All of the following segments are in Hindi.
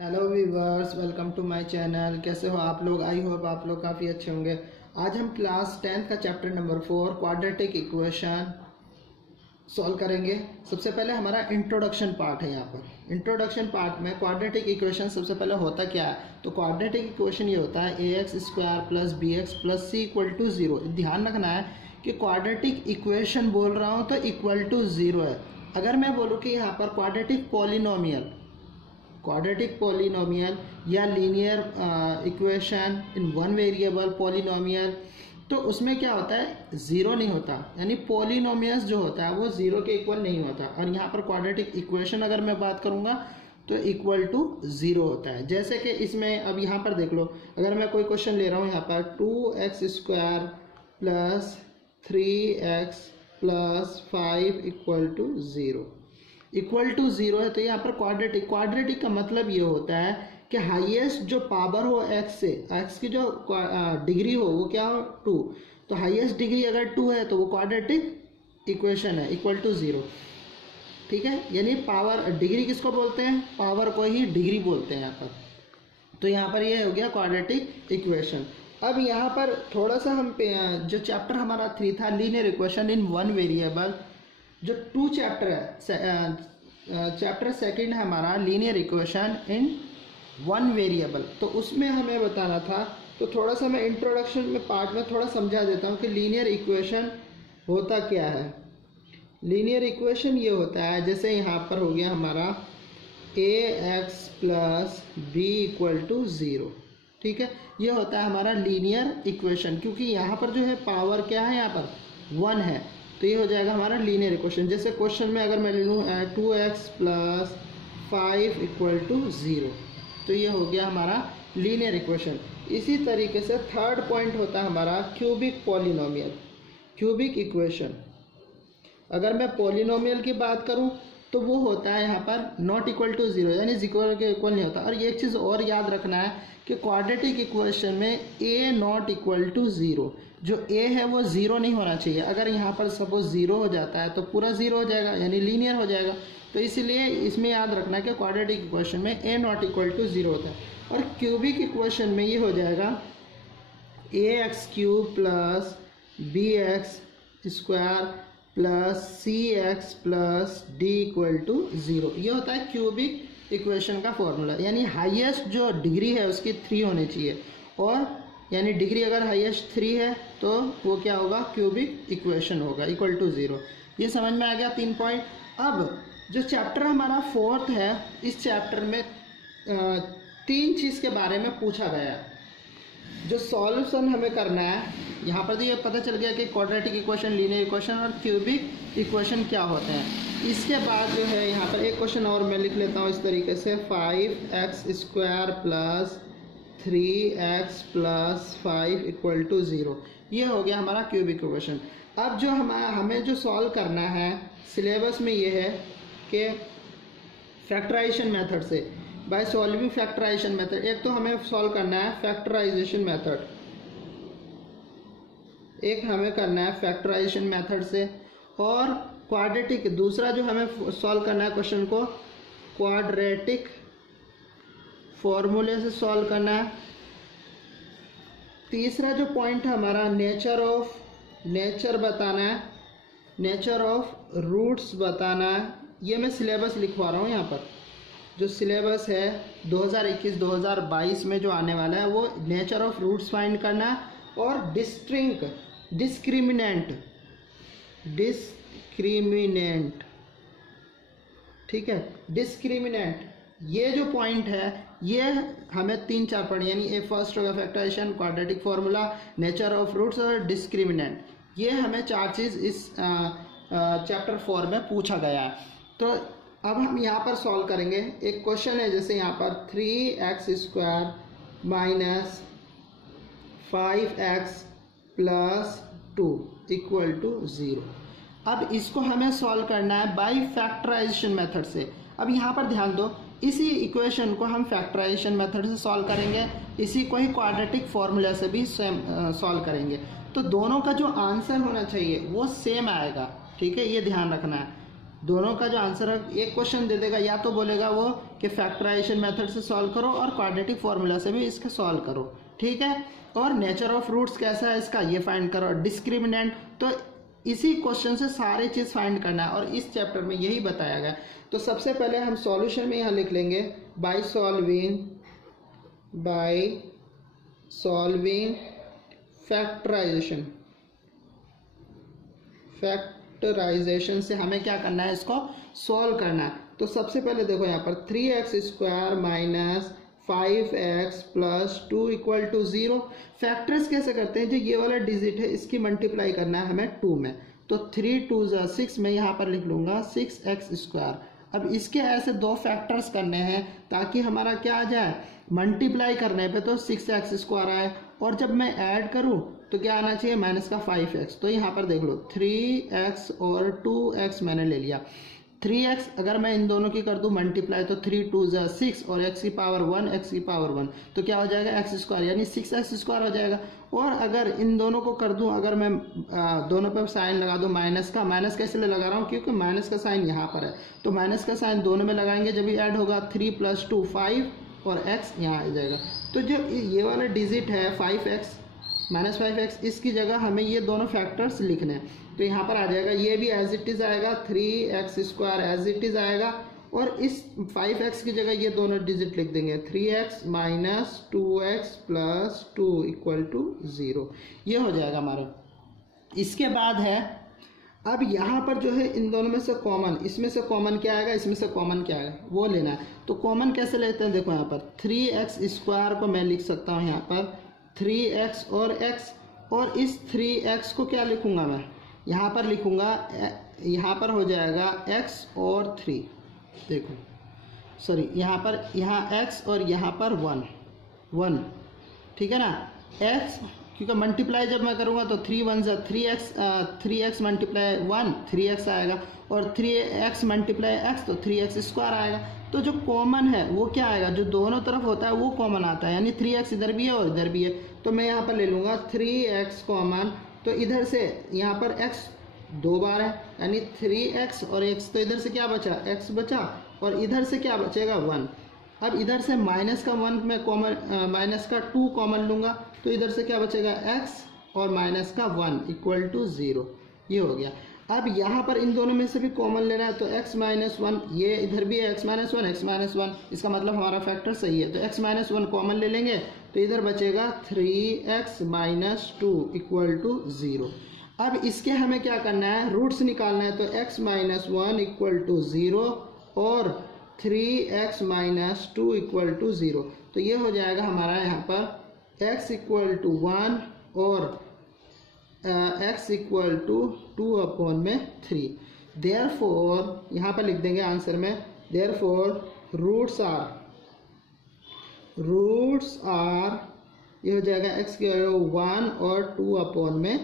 Hello viewers, welcome to my channel. कैसे हो आप लोग? आई होप आप लोग काफ़ी अच्छे होंगे। आज हम क्लास 10th का chapter number 4 quadratic equation solve करेंगे। सबसे पहले हमारा इंट्रोडक्शन पार्ट है। यहाँ पर इंट्रोडक्शन पार्ट में क्वाड्रेटिक इक्वेशन सबसे पहले होता क्या है, तो क्वाड्रेटिक इक्वेशन ये होता है ax² plus bx plus c equal to 0। ध्यान रखना है कि क्वाड्रेटिक इक्वेशन बोल रहा हूँ तो इक्वल टू 0 है। अगर मैं बोलूँ कि यहाँ पर क्वाड्रेटिक पॉलिनोमियल या linear equation in one variable polynomial, तो उसमें क्या होता है, ज़ीरो नहीं होता। यानी पॉलिनोमियल्स जो होता है वो ज़ीरो के इक्वल नहीं होता। और यहाँ पर क्वाड्रेटिक इक्वेशन अगर मैं बात करूँगा तो इक्वल टू 0 होता है। जैसे कि इसमें अब यहाँ पर देख लो, अगर मैं कोई क्वेश्चन ले रहा हूँ यहाँ पर 2x² plus 3x plus 5 equal to 0 है, तो यहाँ पर क्वाड्रेटिक का मतलब ये होता है कि हाईएस्ट जो पावर हो x से, x की जो डिग्री हो वो क्या हो 2, तो हाईएस्ट डिग्री अगर 2 है तो वो क्वाड्रेटिक इक्वेशन है इक्वल टू 0। ठीक है, यानी पावर डिग्री किसको बोलते हैं, पावर को ही डिग्री बोलते हैं यहाँ पर। तो यहाँ पर ये हो गया क्वाड्रेटिक इक्वेशन। अब यहाँ पर थोड़ा सा हम जो चैप्टर हमारा 3 था linear equation in one variable, जो 2 चैप्टर है, चैप्टर सेकंड है हमारा linear equation in one variable, तो उसमें हमें बताना था। तो थोड़ा सा मैं इंट्रोडक्शन में पार्ट में थोड़ा समझा देता हूँ कि लीनियर इक्वेशन होता क्या है। लीनियर इक्वेशन ये होता है, जैसे यहाँ पर हो गया हमारा ax plus b equal to 0। ठीक है, ये होता है हमारा लीनियर इक्वेशन, क्योंकि यहाँ पर जो है पावर क्या है, यहाँ पर 1 है, तो ये हो जाएगा हमारा लीनियर इक्वेशन। जैसे क्वेश्चन में अगर मैं ले लूँ 2x प्लस 5 इक्वल टू 0, तो ये हो गया हमारा लीनियर इक्वेशन। इसी तरीके से थर्ड पॉइंट होता है हमारा क्यूबिक पॉलिनोमियल, क्यूबिक इक्वेशन। अगर मैं पॉलिनोमियल की बात करूँ तो वो होता है यहाँ पर नॉट इक्वल टू 0, यानी 0 के इक्वल नहीं होता। और ये एक चीज़ और याद रखना है कि क्वाड्रेटिक इक्वेशन में a नॉट इक्वल टू 0, जो a है वो 0 नहीं होना चाहिए। अगर यहाँ पर सपोज 0 हो जाता है तो पूरा 0 हो जाएगा, यानी लीनियर हो जाएगा। तो इसलिए इसमें याद रखना है कि क्वाड्रेटिक इक्वेशन में a नॉट इक्वल टू 0 होता है। और क्यूबिक इक्वेशन में ये हो जाएगा ax³ plus bx² plus cx plus d equal to 0। ये होता है क्यूबिक इक्वेशन का फॉर्मूला। यानी हाईएस्ट जो डिग्री है उसकी 3 होनी चाहिए, और यानी डिग्री अगर हाईएस्ट 3 है तो वो क्या होगा, क्यूबिक इक्वेशन होगा इक्वल टू 0। ये समझ में आ गया 3 पॉइंट। अब जो चैप्टर हमारा 4th है, इस चैप्टर में 3 चीज़ के बारे में पूछा गया है जो सॉल्यूशन हमें करना है। यहाँ पर तो ये पता चल गया कि क्वाड्रेटिक इक्वेशन, लीनियर इक्वेशन और क्यूबिक इक्वेशन क्या होते हैं। इसके बाद जो है यहाँ पर एक क्वेश्चन और मैं लिख लेता हूँ इस तरीके से, 5x² plus 3x plus 5 equal to 0। ये हो गया हमारा क्यूबिक इक्वेशन। अब जो हमें जो सॉल्व करना है सिलेबस में ये है कि फैक्टराइजेशन मेथड से, बाय सॉल्विंग फैक्टराइजेशन मेथड। एक तो हमें सॉल्व करना है फैक्टराइजेशन मेथड, एक हमें करना है फैक्टराइजेशन मेथड से, और क्वाड्रेटिक, दूसरा जो हमें सॉल्व करना है क्वेश्चन को क्वाड्रेटिक फॉर्मूले से सॉल्व करना है। तीसरा जो पॉइंट है हमारा नेचर बताना है, नेचर ऑफ रूट्स बताना है। ये मैं सिलेबस लिखवा रहा हूँ यहाँ पर। जो सिलेबस है 2021-2022 में जो आने वाला है वो नेचर ऑफ रूट्स फाइंड करना है, और डिस्क्रिमिनेंट, ठीक है, डिस्क्रिमिनेंट। ये जो पॉइंट है ये हमें 3-4 पढ़े, यानी ए फर्स्ट होगा factorization, quadratic formula, nature of roots और डिस्क्रिमिनेंट। ये हमें 4 चीज़ इस चैप्टर 4 में पूछा गया है। तो अब हम यहाँ पर सॉल्व करेंगे। एक क्वेश्चन है, जैसे यहाँ पर 3x² minus 5x plus 2 equal to 0। अब इसको हमें सॉल्व करना है बाय फैक्टराइजेशन मेथड से। अब यहाँ पर ध्यान दो, इसी इक्वेशन को हम फैक्टराइजेशन मेथड से सॉल्व करेंगे, इसी को ही क्वाड्रेटिक फॉर्मूला से भी सॉल्व करेंगे। तो दोनों का जो आंसर होना चाहिए वो सेम आएगा। ठीक है, ये ध्यान रखना है। दोनों का जो आंसर है, एक क्वेश्चन दे देगा, या तो बोलेगा वो कि फैक्टराइजेशन मेथड से सॉल्व करो और क्वाड्रेटिक फार्मूला से भी इसका सॉल्व करो, ठीक है। और नेचर ऑफ रूट्स कैसा है इसका ये फाइंड करो, डिस्क्रिमिनेंट, तो इसी क्वेश्चन से सारी चीज़ फाइंड करना है और इस चैप्टर में यही बताया गया। तो सबसे पहले हम सॉल्यूशन में यहाँ लिख लेंगे बाय सॉल्विंग फैक्टराइजेशन से हमें क्या करना है, इसको सॉल्व करना है। तो सबसे पहले देखो यहाँ पर 3x² minus 5x plus 2 equal to 0। Factors कैसे करते हैं, जो ये वाला डिजिट है इसकी मल्टीप्लाई करना है हमें 2 में, तो 3 2 6, मैं यहाँ पर लिख लूँगा 6x²। अब इसके ऐसे दो फैक्टर्स करने हैं ताकि हमारा क्या आ जाए, मल्टीप्लाई करने पे तो 6x² आए और जब मैं ऐड करूँ तो क्या आना चाहिए, माइनस का 5x। तो यहाँ पर देख लो 3x और 2x मैंने ले लिया। 3x अगर मैं इन दोनों की कर दूं मल्टीप्लाई तो 3 2 6 और x की पावर 1 तो क्या हो जाएगा x², यानी 6x² हो जाएगा। और अगर इन दोनों को कर दूं, अगर मैं दोनों पर साइन लगा दूं माइनस का, माइनस कैसे लगा रहा हूं, क्योंकि माइनस का साइन यहाँ पर है, तो माइनस का साइन दोनों में लगाएंगे जब भी ऐड होगा 3 + 2 5 और x यहाँ आ जाएगा। तो जो ये वाला डिजिट है 5x -5x, इसकी जगह हमें ये दोनों फैक्टर्स लिखने हैं, तो यहाँ पर आ जाएगा, ये भी एज इट इज़ आएगा, 3x² एज इट इज़ आएगा और इस 5x की जगह ये दोनों डिजिट लिख देंगे, 3x minus 2x plus 2 equal to 0। ये हो जाएगा हमारा। इसके बाद है अब यहाँ पर जो है इन दोनों में से कॉमन, इसमें से कॉमन क्या आएगा, इसमें से कॉमन क्या आएगा वो लेना है। तो कॉमन कैसे लेते हैं, देखो यहाँ पर 3x² को मैं लिख सकता हूँ यहाँ पर 3x और x, और इस 3x को क्या लिखूंगा मैं, यहाँ पर लिखूंगा, यहाँ पर हो जाएगा x और 3, देखो सॉरी यहाँ x और यहाँ पर 1, ठीक है ना। x क्योंकि मल्टीप्लाई जब मैं करूँगा तो 3 1 3x मल्टीप्लाई 1 3x आएगा और 3x मल्टीप्लाई x तो 3x² आएगा। तो जो कॉमन है वो क्या आएगा, जो दोनों तरफ होता है वो कॉमन आता है, यानी 3x इधर भी है और इधर भी है। तो मैं यहाँ पर ले लूँगा 3x कॉमन, तो इधर से यहाँ पर x 2 बार है, यानी 3x और x, तो इधर से क्या बचा, x बचा और इधर से क्या बचेगा 1। अब इधर से माइनस का 1 मैं कॉमन, माइनस का 2 कॉमन लूँगा, तो इधर से क्या बचेगा x और माइनस का 1 इक्वल टू 0। ये हो गया। अब यहाँ पर इन दोनों में से भी कॉमन लेना है, तो x - 1, ये इधर भी है x - 1, इसका मतलब हमारा फैक्टर सही है, तो x - 1 कॉमन ले लेंगे तो इधर बचेगा 3x - 2 इक्वल टू 0। अब इसके हमें क्या करना है, रूट्स निकालना है, तो x - 1 इक्वल टू 0 और 3x - 2 इक्वल टू 0। तो ये हो जाएगा हमारा यहाँ पर x इक्वल टू 1 और x इक्वल टू 2/3। देयरफॉर यहाँ पर लिख देंगे आंसर में, देयरफॉर रूट्स आर, ये हो जाएगा x की 1 और 2/3,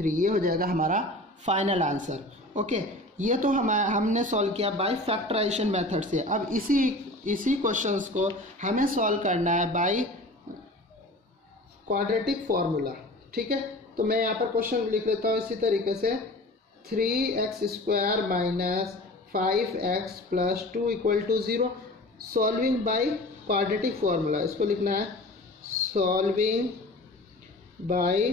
ये हो जाएगा हमारा फाइनल आंसर। ओके, ये तो हमने सॉल्व किया बाय फैक्टराइजेशन मेथड से। अब इसी क्वेश्चंस को हमें सॉल्व करना है बाय क्वाड्रेटिक फार्मूला, ठीक है। तो मैं यहाँ पर क्वेश्चन लिख लेता हूँ इसी तरीके से, 3x² minus 5x plus 2 equal to 0, solving by quadratic formula. इसको लिखना है सॉल्विंग बाय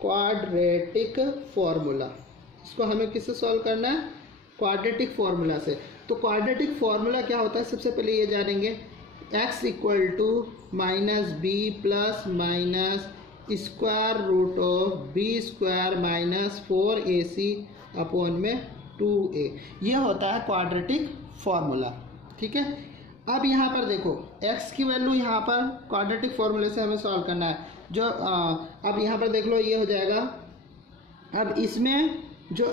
क्वाड्रेटिक फार्मूला। इसको हमें किससे सॉल्व करना है, क्वाड्रेटिक फार्मूला से। तो क्वाड्रेटिक फार्मूला क्या होता है, सबसे पहले ये जानेंगे, x equal to -b plus minus square root of b² minus 4ac upon में 2a, ये होता है क्वाड्रेटिक फार्मूला, ठीक है। अब यहाँ पर देखो x की वैल्यू यहाँ पर क्वाड्रेटिक फार्मूले से हमें सॉल्व करना है, जो अब यहाँ पर देख लो ये हो जाएगा। अब इसमें जो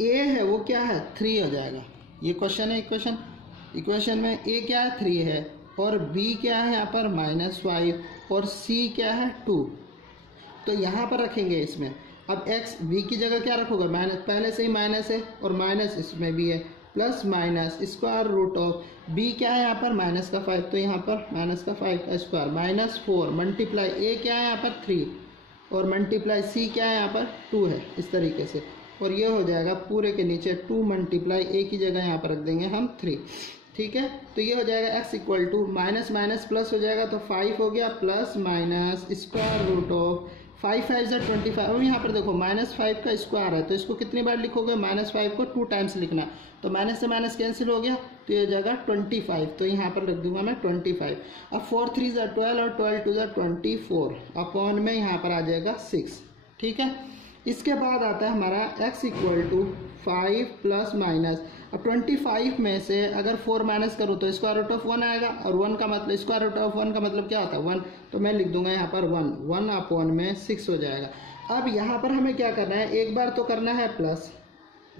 a है वो क्या है, 3 हो जाएगा। ये क्वेश्चन है, इक्वेशन में a क्या है, 3 है, और b क्या है यहाँ पर -5 और c क्या है 2। तो यहाँ पर रखेंगे इसमें। अब x b की जगह क्या रखोगे, माइनस, पहले से ही माइनस है और माइनस इसमें भी है, plus minus square root of b क्या है यहाँ पर -5, तो यहाँ पर -5 का स्क्वायर -4 मल्टीप्लाई a क्या है यहाँ पर 3 और मल्टीप्लाई c क्या है यहाँ पर 2 है, इस तरीके से। और ये हो जाएगा पूरे के नीचे 2 मल्टीप्लाई ए की जगह यहाँ पर रख देंगे हम 3, ठीक है। तो ये हो जाएगा x equal to minus minus plus हो जाएगा, तो 5 हो गया plus minus square root of 5 5 ज़ा 25। अब यहाँ पर देखो -5 का स्क्वायर है, तो इसको कितनी बार लिखोगे, -5 को 2 टाइम्स लिखना, तो माइनस से माइनस कैंसिल हो गया, तो ये हो जाएगा 25, तो यहाँ पर रख दूंगा मैं 25। अब 4 3 ज़ा 12 और 12 2 ज़ा 24 अपॉन में यहाँ पर आ जाएगा 6, ठीक है। इसके बाद आता है हमारा x equal to 5 plus minus. अब 25 में से अगर 4 माइनस करूँ तो स्क्वायर रूट ऑफ 1 आएगा, और 1 का मतलब स्क्वायर रूट ऑफ 1 का मतलब क्या होता है 1, तो मैं लिख दूंगा यहाँ पर 1 अपॉन में 6 हो जाएगा। अब यहाँ पर हमें क्या करना है, एक बार तो करना है प्लस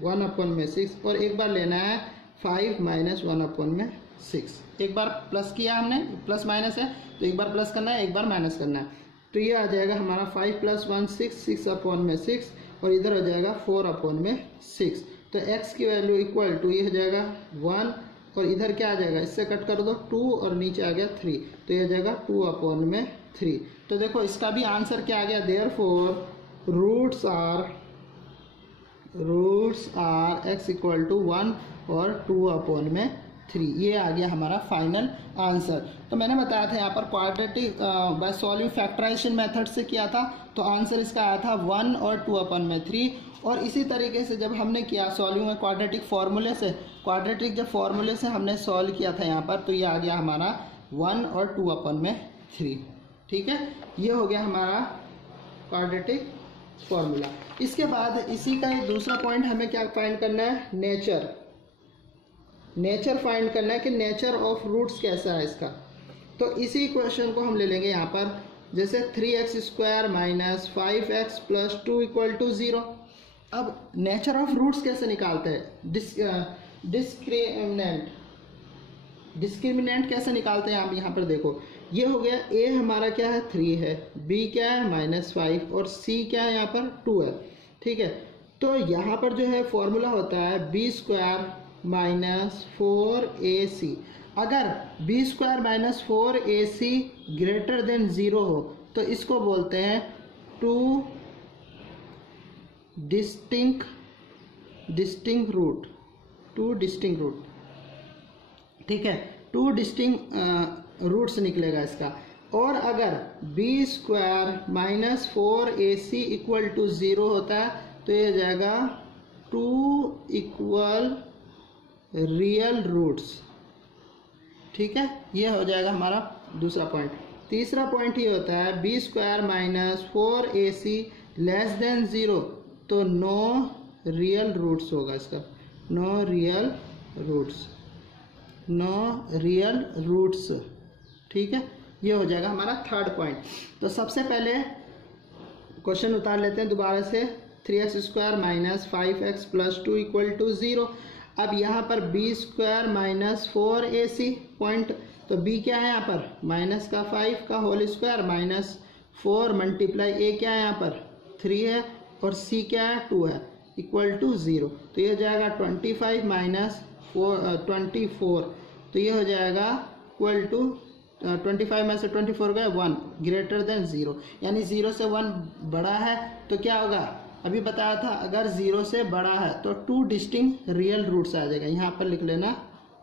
1 अपॉन में 6, और एक बार लेना है 5 माइनस 1 अपॉन में 6। एक बार प्लस किया हमने, प्लस माइनस है तो एक बार प्लस करना है, एक बार माइनस करना है, तो ये आ जाएगा हमारा 5 प्लस 1 6, 6 अपॉन में 6, और इधर हो जाएगा 4 अपॉन में 6। तो x की वैल्यू इक्वल टू ये हो जाएगा 1, और इधर क्या आ जाएगा, इससे कट कर दो 2, और नीचे आ गया 3, तो ये हो जाएगा 2 अपॉन में 3। तो देखो इसका भी आंसर क्या आ गया, therefore roots are x equal to 1 और 2 अपॉन में 3। ये आ गया हमारा फाइनल आंसर। तो मैंने बताया था यहाँ पर quadratic by solving factorization method से किया था, तो आंसर इसका आया था 1 और 2 अपॉन में 3। और इसी तरीके से जब हमने किया सॉल्विंग में क्वाड्रेटिक फार्मूले से, क्वाड्रेटिक जब फार्मूले से हमने सॉल्व किया था यहाँ पर, तो ये आ गया हमारा 1 और 2 अपॉन में 3, ठीक है। ये हो गया हमारा क्वाड्रेटिक फार्मूला। इसके बाद इसी का एक दूसरा पॉइंट हमें क्या फाइंड करना है, नेचर फाइंड करना है कि नेचर ऑफ रूट्स कैसा है इसका। तो इसी क्वेश्चन को हम ले लेंगे यहाँ पर, जैसे 3x square minus 5x plus 2 equal to 0। अब नेचर ऑफ रूट्स कैसे निकालते हैं, डिस्क्रिमिनेंट कैसे निकालते हैं आप यहाँ पर देखो, ये हो गया a हमारा क्या है 3 है, b क्या है -5, और c क्या है यहाँ पर 2 है, ठीक है। तो यहाँ पर जो है फॉर्मूला होता है b स्क्वायर माइनस 4ac। अगर b square minus 4ac greater than 0 हो तो इसको बोलते हैं टू डिस्टिंक्ट रूट, ठीक है, 2 डिस्टिंक्ट रूट्स निकलेगा इसका। और अगर b square minus 4ac equal to 0 होता है तो ये हो जाएगा 2 इक्वल रियल रूट्स, ठीक है। ये हो जाएगा हमारा दूसरा पॉइंट। तीसरा पॉइंट ये होता है b square minus 4ac less than 0, तो नो रियल रूट्स होगा इसका, नो रियल रूट्स, ठीक है। ये हो जाएगा हमारा थर्ड पॉइंट। तो सबसे पहले क्वेश्चन उतार लेते हैं दोबारा से, 3x square minus 5x plus 2 equal to 0। अब यहाँ पर b square minus 4ac point, तो b क्या है यहाँ पर माइनस का 5 का whole square minus 4 multiply a क्या है यहाँ पर 3 है, और c क्या है 2 है, इक्वल टू 0। तो ये हो जाएगा 25 माइनस 24, तो ये हो जाएगा इक्वल टू 25 में से 24 गए 1 ग्रेटर देन 0, यानी 0 से 1 बड़ा है तो क्या होगा, अभी बताया था अगर 0 से बड़ा है तो 2 डिस्टिंक्ट रियल रूट्स आ जाएगा, यहाँ पर लिख लेना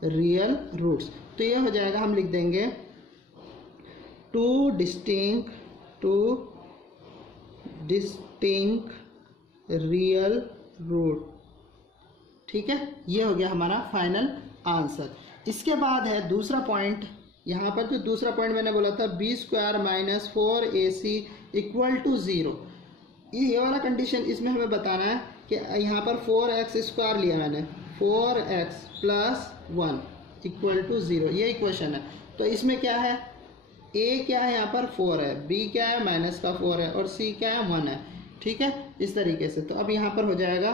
रियल रूट्स। तो ये हो जाएगा, हम लिख देंगे 2 डिस्टिंक्ट रियल रूट, ठीक है। ये हो गया हमारा फाइनल आंसर। इसके बाद है दूसरा पॉइंट, यहाँ पर जो दूसरा पॉइंट मैंने बोला था b square minus 4ac equal to 0, ये वाला कंडीशन इसमें हमें बताना है कि यहाँ पर 4x स्क्वायर लिया मैंने, 4x प्लस 1 इक्वल टू 0, ये इक्वेशन है। तो इसमें क्या है, a क्या है यहाँ पर 4 है, b क्या है माइनस का 4 है, और c क्या है 1 है, ठीक है, इस तरीके से। तो अब यहाँ पर हो जाएगा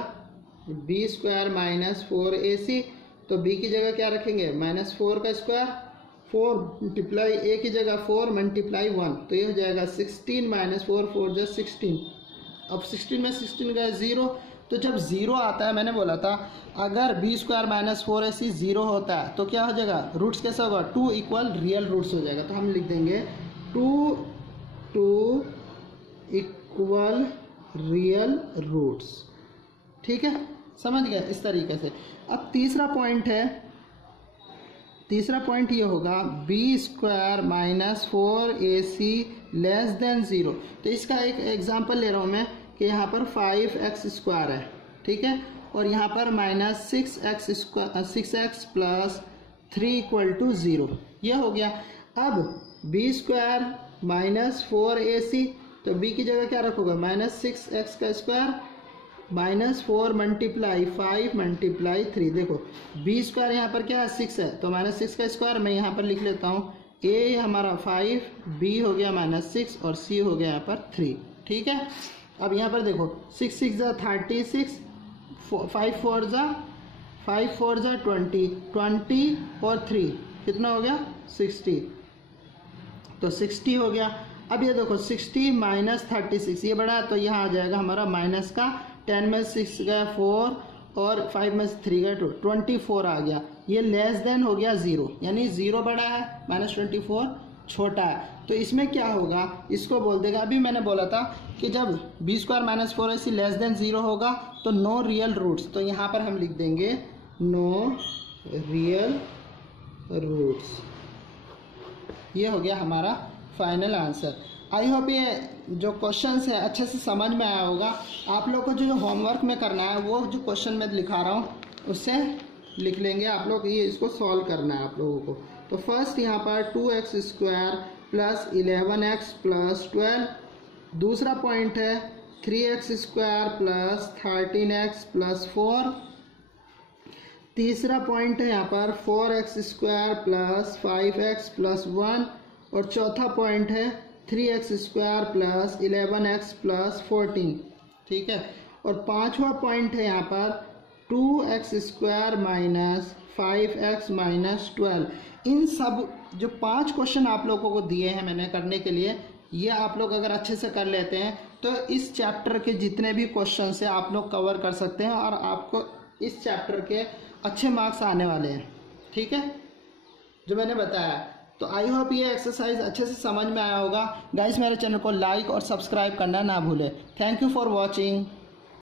b स्क्वायर माइनस 4ac, तो b की जगह क्या रखेंगे -4 का स्क्वायर, 4 मल्टीप्लाई a की जगह 4 मल्टीप्लाई 1, तो ये हो जाएगा 16 माइनस 4 4 जो 16। अब 16 में 16 गए 0, तो जब 0 आता है, मैंने बोला था अगर b स्क्वायर माइनस 4ac 0 होता है तो क्या हो जाएगा, रूट्स कैसा होगा, 2 इक्वल रियल रूट्स हो जाएगा। तो हम लिख देंगे 2 इक्वल रियल रूट्स, ठीक है, समझ गए इस तरीके से। अब तीसरा पॉइंट है, तीसरा पॉइंट ये होगा b square minus 4ac less than 0। तो इसका एक एग्जांपल ले रहा हूँ मैं कि यहाँ पर 5x स्क्वायर है, ठीक है, और यहाँ पर minus 6x plus 3 equal to 0, ये हो गया। अब बी स्क्वायर माइनस 4ac, तो b की जगह क्या रखोगे, माइनस 6x का स्क्वायर माइनस 4 मल्टीप्लाई 5 मल्टीप्लाई 3। देखो बी स्क्वायर यहाँ पर क्या है 6 है, तो माइनस 6 का स्क्वायर मैं यहाँ पर लिख लेता हूँ, a हमारा 5, b हो गया माइनस 6 और c हो गया यहाँ पर 3, ठीक है। अब यहाँ पर देखो 6 6 जा 36, 5 4 जा 20 और 3 कितना हो गया 60, तो 60 हो गया। अब ये देखो 60 माइनस 36, ये बड़ा है तो यहाँ आ जाएगा हमारा माइनस का 10 में 6 गया 4 और 5 में 3 गया 2, 24 आ गया। ये लेस देन हो गया 0, यानी 0 बड़ा है माइनस 24 छोटा है। तो इसमें क्या होगा, इसको बोल देगा, अभी मैंने बोला था कि जब b square minus 4ac less than 0 होगा तो नो रियल रूट्स, तो यहाँ पर हम लिख देंगे नो रियल रूट्स। ये हो गया हमारा फाइनल आंसर। आई होप ये जो क्वेश्चंस है अच्छे से समझ में आया होगा। आप लोग को जो होमवर्क में करना है वो जो क्वेश्चन मैं लिखा रहा हूँ उससे लिख लेंगे आप लोग, ये इसको सॉल्व करना है आप लोगों को। तो फर्स्ट यहाँ पर 2x square plus 11x plus 12, दूसरा पॉइंट है 3x square plus 13x plus 4, तीसरा पॉइंट है यहाँ पर 4x square plus 5x plus 1, और चौथा पॉइंट है 3x square plus 11x plus 14, ठीक है। और पांचवा पॉइंट है यहाँ पर 2x square minus 5x minus 12। इन सब जो 5 क्वेश्चन आप लोगों को दिए हैं मैंने करने के लिए, ये आप लोग अगर अच्छे से कर लेते हैं तो इस चैप्टर के जितने भी क्वेश्चन से आप लोग कवर कर सकते हैं और आपको इस चैप्टर के अच्छे मार्क्स आने वाले हैं, ठीक है, जो मैंने बताया। तो आई होप ये एक्सरसाइज अच्छे से समझ में आया होगा। गाइस मेरे चैनल को लाइक और सब्सक्राइब करना ना भूलें। Thank you for watching.